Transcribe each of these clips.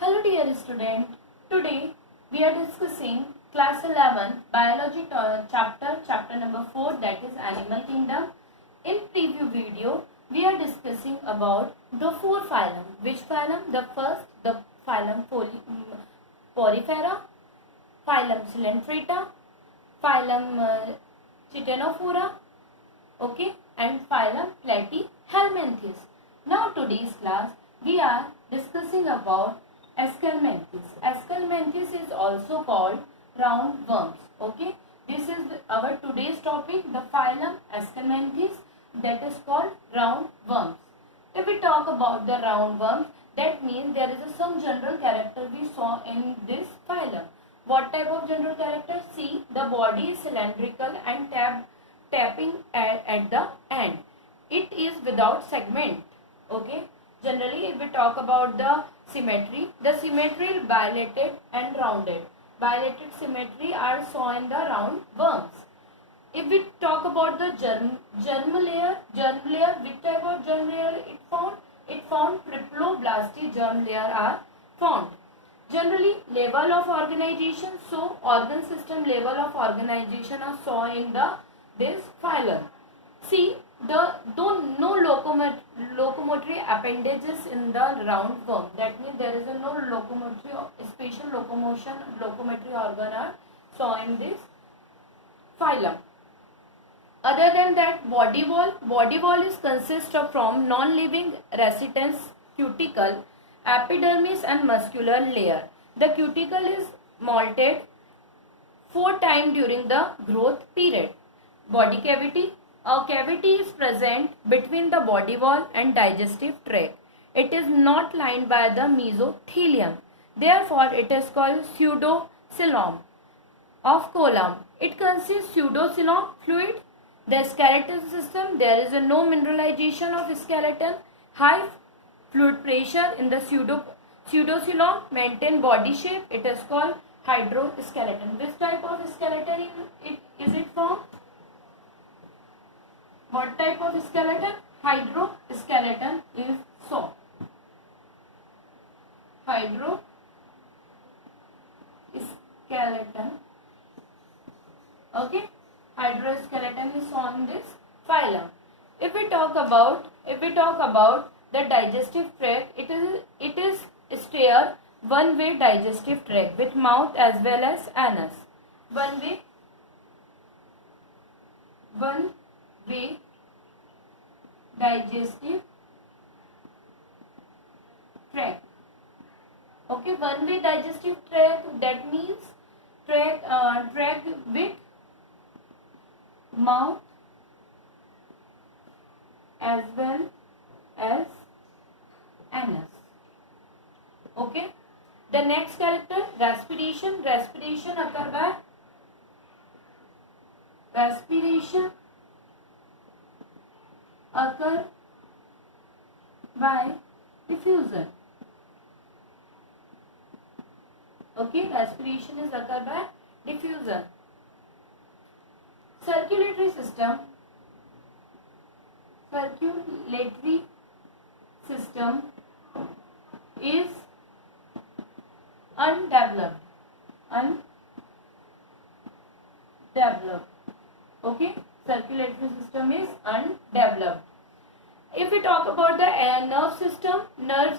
Hello dear student, today we are discussing class 11 biology chapter number 4, that is animal kingdom. In preview video we are discussing about the four phylum. Which phylum? The first, the phylum Porifera, phylum Coelenterata, phylum Titanophora, okay, and phylum Platyhelminthes. Now today's class we are discussing about Esculmenthes. Esculmenthes is also called roundworms. Okay, this is our today's topic, the phylum Esculmenthes, that is called roundworms. If we talk about the roundworms, that means there is some general character we saw in this phylum. What type of general character? See, the body is cylindrical and tapping at the end. It is without segment. Okay. Generally, if we talk about the symmetry is bilated and rounded. Bilated symmetry are saw in the roundworms. If we talk about the germ layer, which type of germ layer it found? It found triploblasty germ layer are found. Generally, level of organization, so organ system level of organization are saw in this phylum. See, though no locomotory appendages in the roundworm, that means there is no special locomotory organ are saw in this phylum. Other than that, body wall is consist of from non-living residence cuticle, epidermis and muscular layer. The cuticle is molted 4 times during the growth period. Body cavity. A cavity is present between the body wall and digestive tract. It is not lined by the mesothelium. Therefore, it is called pseudocoelom of column. It consists pseudocoelom fluid. The skeletal system, there is no mineralization of skeleton. High fluid pressure in the pseudocoelom maintain body shape. It is called hydroskeleton. Which type of skeleton is it from? What type of skeleton? Hydroskeleton is so. Hydroskeleton. Okay. Hydroskeleton is on this phylum. If we talk about the digestive tract, it is stair one-way digestive tract with mouth as well as anus. One-way digestive tract. Okay, one-way digestive tract, that means tract with mouth as well as anus. Okay. The next character, respiration. Respiration occur by diffusion. Okay, respiration is occur by diffusion. Circulatory system is undeveloped. Okay, circulatory system is undeveloped. If we talk about the nerve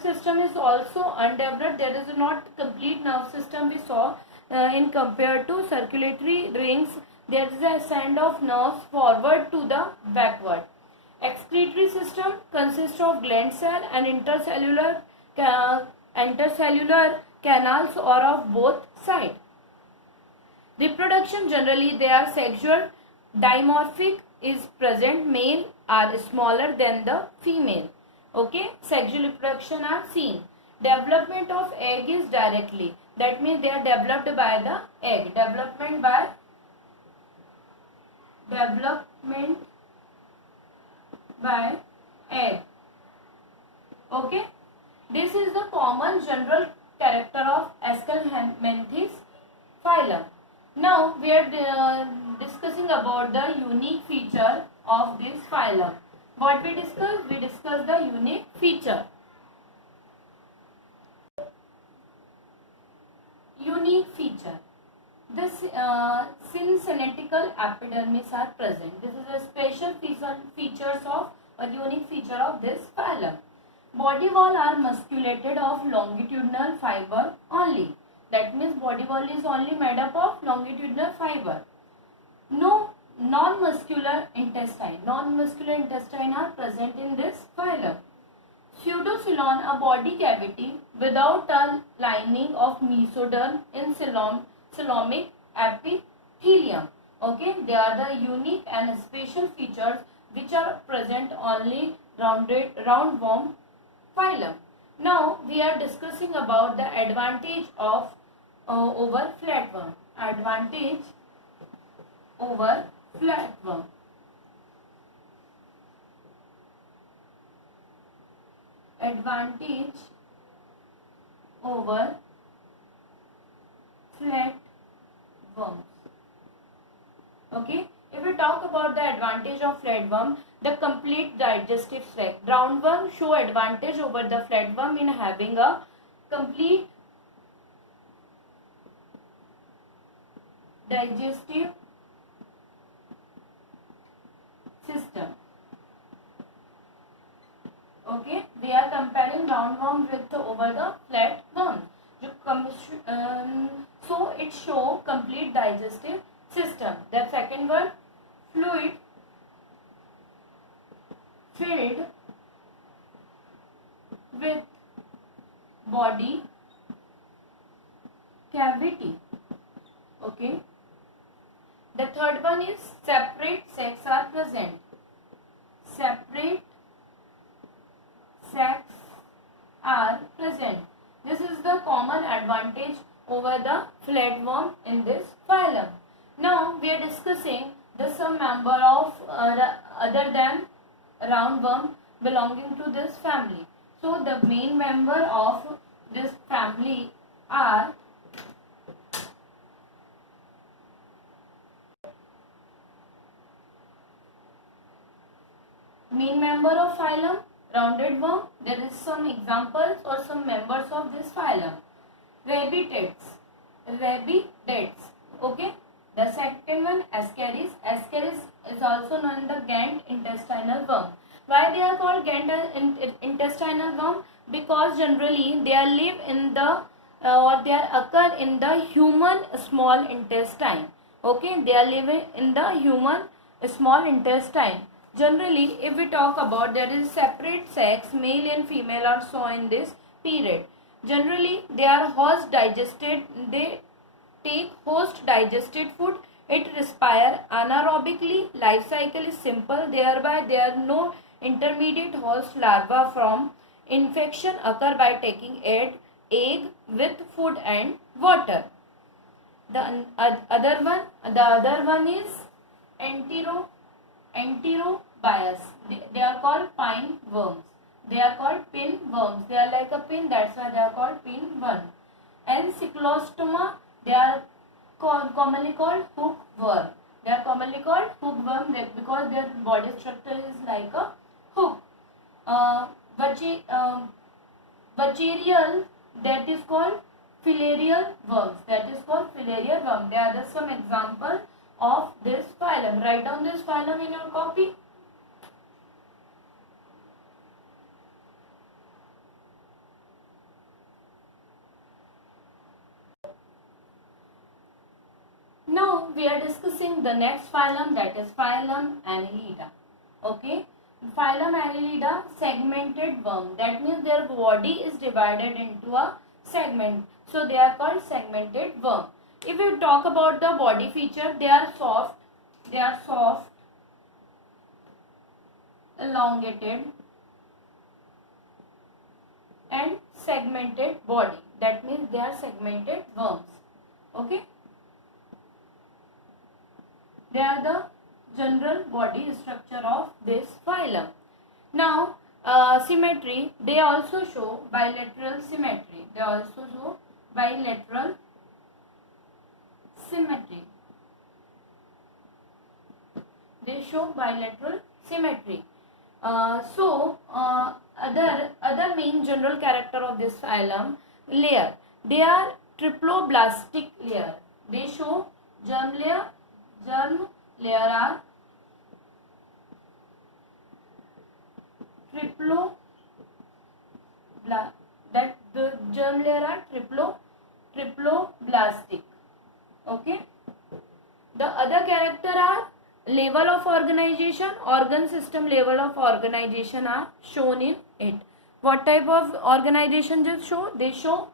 system is also undeveloped. There is not complete nerve system we saw in compared to circulatory rings. There is a send of nerves forward to the backward. Excretory system consists of gland cell and intercellular canals or of both sides. Reproduction, generally they are sexual. Dimorphic is present. Male are smaller than the female. Okay, sexual reproduction are seen. Development of egg is directly. That means they are developed by the egg. Development by egg. Okay, this is the common general character of Esculmenthes phylum. Now we are discussing about the unique feature of this phylum. What we discussed? We discussed the unique feature. unique feature. This synsynetical epidermis are present. This is a special features of a unique feature of this phylum. Body wall are musculated of longitudinal fiber only. That means body wall is only made up of longitudinal fiber. No non-muscular intestine. Non-muscular intestine are present in this phylum. Pseudocoelon, a body cavity without a lining of mesoderm in coelomic epithelium. Okay, they are the unique and special features which are present only roundworm phylum. Now we are discussing about the advantage of over flatworm. Advantage over flatworm. Advantage over flatworms. Okay, if we talk about the advantage of flatworm, the complete digestive tract. Roundworm show advantage over the flatworm in having a complete digestive system. Okay, they are comparing roundworm with over the flatworm. So it show complete digestive system. The second one, fluid filled with body cavity. Okay. The third one is separate sacs are present. Separate sacs are present. This is the common advantage over the flatworm in this phylum. Now we are discussing the some member of other than roundworm belonging to this family. So the main member of this family are main member of phylum, rounded worm. There is some examples or some members of this phylum. Rabbitids. Okay. The second one, Ascaris. Ascaris is also known as the Gantt intestinal worm. Why they are called Gantt intestinal worm? Because generally they are live in the or they are occur in the human small intestine. Okay, they are living in the human small intestine. Generally, if we talk about, there is separate sex, male and female are shown in this period. Generally, they are host digested. They take host digested food. It respire anaerobically. Life cycle is simple. Thereby, there are no intermediate host larva from infection occur by taking egg with food and water. The other one is enterobius. They are called pine worms. They are called pin worms. They are like a pin. That's why they are called pin worm. And cyclostoma. They are commonly called hookworm. They are commonly called hookworm because their body structure is like a hook. Vacherial, that is called filarial worms. That is called filarial worm. They are just some example of this phylum. Write down this phylum in your copy. Now we are discussing the next phylum, that is phylum Annelida. Okay, phylum Annelida, segmented worm. That means their body is divided into a segment. So they are called segmented worm. If we talk about the body feature, they are soft, elongated and segmented body. That means they are segmented worms. Okay. They are the general body structure of this phylum. Now, symmetry, they also show bilateral symmetry. They also show bilateral symmetry. They show bilateral symmetry. Other main general character of this phylum, layer. They are triploblastic layer. They show germ layer are that the germ layer are triploblastic. Okay. The other character are level of organization, organ system level of organization are shown in it. What type of organization they show? They show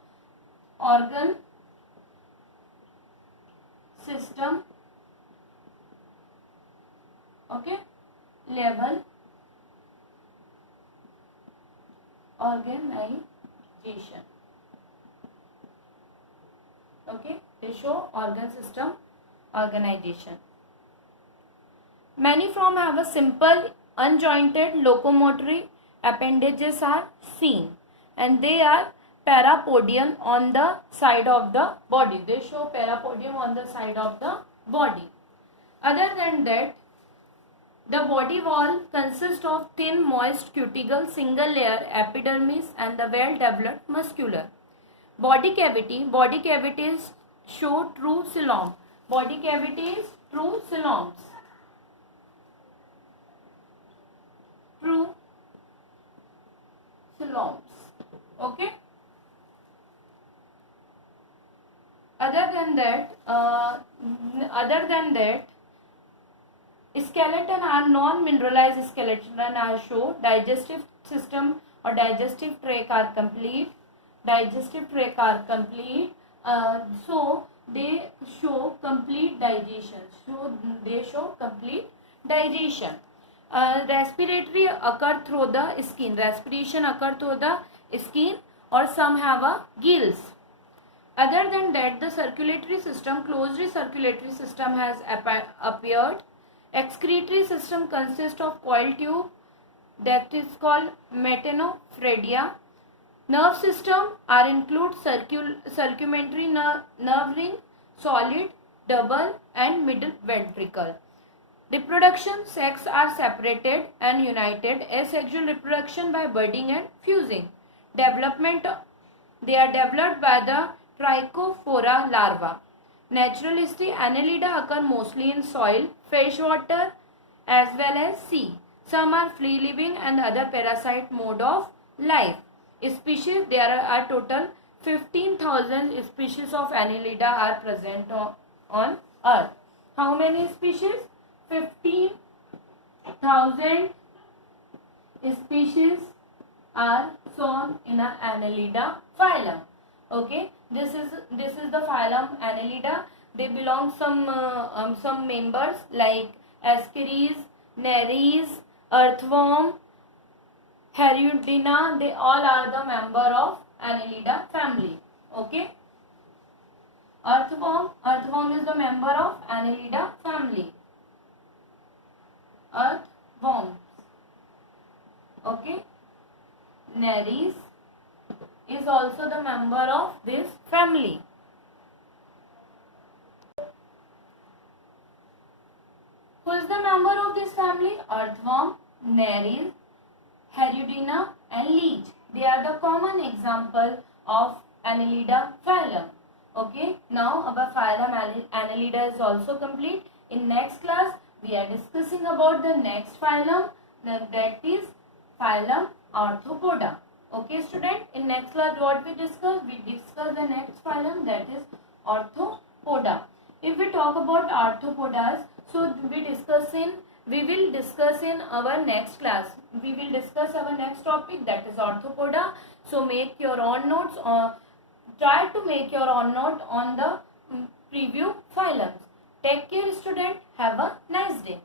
organ system, okay, level organization. Okay, they show organ system organization. Many forms have a simple unjointed locomotory appendages are seen, and they are parapodium on the side of the body. They show parapodium on the side of the body. Other than that, the body wall consists of thin moist cuticle, single layer epidermis, and the well developed muscular. Body cavities show true coelom. Body cavities true coeloms. True coeloms. Okay. Other than that, skeleton are non-mineralized skeleton are show digestive system or digestive tract are complete. So they show complete digestion. Respiratory occur through the skin. Respiration occur through the skin, or some have a gills. Other than that, the circulatory system, closed circulatory system has appeared. Excretory system consists of coil tube that is called metanophredia. Nerve system are include circumentary nerve ring, solid, double, and middle ventricle. Reproduction, sex are separated and united. Asexual reproduction by budding and fusing. Development, they are developed by the Trichophora larva. Natural history, Annelida occur mostly in soil, fresh water as well as sea. Some are free living and the other parasite mode of life. Species, there are total 15,000 species of Annelida are present on earth. How many species? 15,000 species are shown in an Annelida phylum. Okay, this is the phylum Annelida. They belong some members like Ascaris, Nereis, earthworm, Herudina. They all are the member of Annelida family. Okay, earthworm is the member of Annelida family. Earthworms. Okay, Nereis is also the member of this family. Who is the member of this family? Earthworm, Nereis, Herudina, and leech. They are the common example of Annelida phylum. Okay, now our phylum Annelida is also complete. In next class, we are discussing about the next phylum, that is phylum Arthropoda. Okay, student, in next class what we discuss? We discuss the next phylum, that is Arthropoda. If we talk about arthropodas, so we will discuss in our next class. We will discuss our next topic, that is Arthropoda. So make your own notes, or try to make your own note on the preview phylums. Take care, student. Have a nice day.